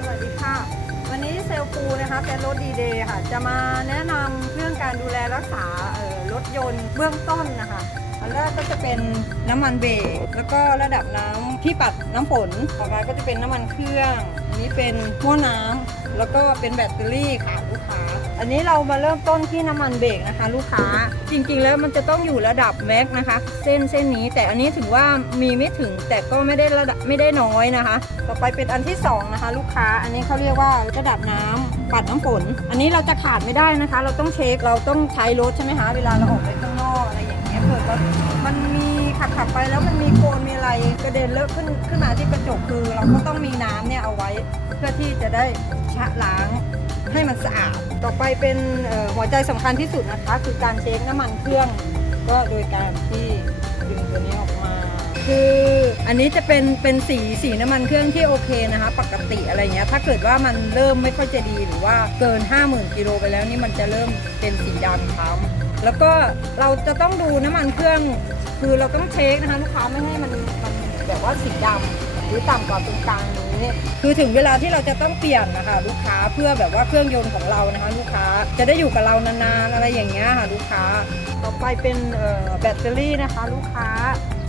สวัสดีค่ะ วันนี้เซลปูนะคะเป็นรถดีเดย์ค่ะ จะมาแนะนำเรื่องการดูแลรักษาเอ่อรถยนต์เบื้องต้นนะคะ อันแรกก็จะเป็นน้ำมันเบรกแล้วก็ระดับน้ำที่ปัดน้ำฝนต่อมาก็จะเป็นน้ำมันเครื่องอันนี้เป็นหม้อน้ำแล้วก็เป็นแบตเตอรี่ค่ะลูกค้า อันนี้เรามาเริ่มต้นที่น้ำมันเบรกนะคะ ลูกค้าจริงๆแล้วมันจะต้องอยู่ระดับแม็กนะคะ เส้นเส้นนี้ แต่อันนี้ถือว่ามีไม่ถึงแต่ก็ไม่ได้ระดับไม่ได้น้อยนะคะ ต่อไปเป็นอันที่สองนะคะ ลูกค้าอันนี้เขาเรียกว่าระดับน้ำปัดน้ำฝนอันนี้เราจะขาดไม่ได้นะคะ เราต้องเช็คเราต้องใช้รถใช่ไหมคะเวลาเราออกไปข้างนอกอะไรอย่างเงี้ยเกิดว่ามันมีขับขับไปแล้วมันมีโคลนมีอะไรกระเด็นเลอะขึ้นขึ้นมาที่กระจกคือ เราก็ต้องมีน้ำเนี่ยเอาไว้ เพื่อที่จะได้ชะล้าง ให้มันสะอาด ต่อไปเป็นหัวใจสำคัญที่สุดนะคะ คือการเช็คน้ำมันเครื่อง ก็โดยการที่ดึงตัวนี้ออกมา คืออันนี้จะเป็นเป็นสีสีน้ำมันเครื่องที่โอเคนะคะ ปกติอะไรเงี้ยถ้าเกิดว่ามันเริ่มไม่ค่อยจะดีหรือว่าเกิน 50,000กิโลไปแล้วนี่มันจะเริ่มเป็นสีดำคล้ำแล้วก็เราจะต้องดูน้ำมันเครื่อง คือเราต้องเช็คนะคะลูกค้าไม่ให้มันมันแบบว่าสีดำ หรือต่ำกว่าตรงกลางนี้ คือถึงเวลาที่เราจะต้องเปลี่ยนนะคะลูกค้าเพื่อแบบว่าเครื่องยนต์ของเรานะคะ ลูกค้าจะได้อยู่กับเรานานๆอะไรอย่างเงี้ยค่ะลูกค้า ต่อไปเป็นแบตเตอรี่นะคะ ลูกค้า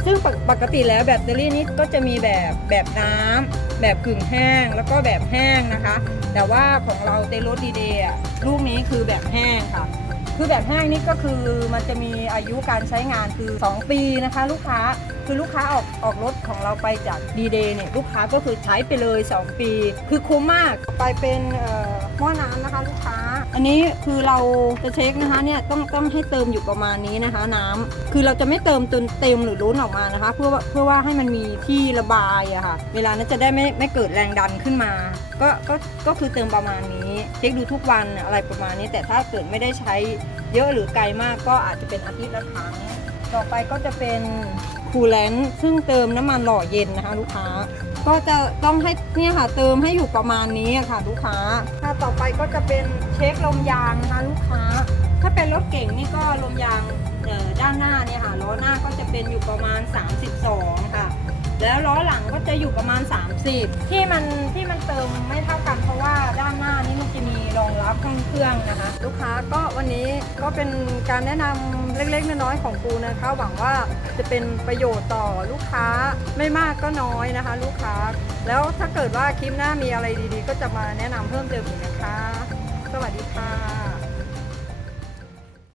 ซึ่งปกปกติแล้วแบตเตอรี่นี้ก็จะมีแบบแบบน้ำแบบกึ่งแห้งแล้วก็แบบแห้งนะคะ แต่ว่าของเราเตโรดีเดย์ลูกนี้คือแบบแห้งค่ะ คือแบบแห้งนี่ก็คือมันจะมีอายุการใช้งานคือ 2 ปีนะคะ ลูกค้า คือลูกค้าออกออกรถของเราไปจากดีเดย์เนี่ยลูกค้าก็คือใช้ไปเลย 2 ปี คือคุ้มมากไปเป็นหม้อน้ำนะคะลูกค้า อันนี้คือเราจะเช็คนะคะเนี่ยต้องต้องให้เติมอยู่ประมาณนี้นะคะ น้ำคือเราจะไม่เติมจนเต็มหรือล้นออกมานะคะ เพื่อเพื่อว่าให้มันมีที่ระบายอะค่ะ เวลานั้นจะได้ไม่ไม่เกิดแรงดันขึ้นมา ก็ก็ก็คือเติมประมาณนี้ เช็คดูทุกวันอะไรประมาณนี้ แต่ถ้าเกิดไม่ได้ใช้เยอะหรือไกลมากก็อาจจะเป็นอาทิตย์ละครั้ง ต่อไปก็จะเป็นคูลแลนซ์ซึ่งเติมน้ำมันหล่อเย็นนะคะลูกค้า ก็จะต้องให้เนี่ยค่ะเติมให้อยู่ประมาณนี้ค่ะลูกค้าถ้าต่อไปก็จะเป็นเช็คลมยางนะคะลูกค้า ถ้าเป็นรถเก่งนี่ก็ลมยางด้านหน้าเนี่ยค่ะล้อหน้าก็จะเป็นอยู่ประมาณ 32 ค่ะ แล้วล้อหลังก็จะอยู่ประมาณ 30 ที่มันที่มันเติมไม่เท่ากันเพราะว่าด้านหน้านี้มันจะมีรองรับห้องเครื่องนะคะ ลูกค้าก็วันนี้ก็เป็นการแนะนำเล็กๆน้อยๆของปูนะคะหวังว่าจะเป็นประโยชน์ต่อลูกค้าไม่มากก็น้อยนะคะ ลูกค้า แล้วถ้าเกิดว่าคลิปหน้ามีอะไรดีๆ ก็จะมาแนะนำเพิ่มเติมอีกนะคะ สวัสดีค่ะ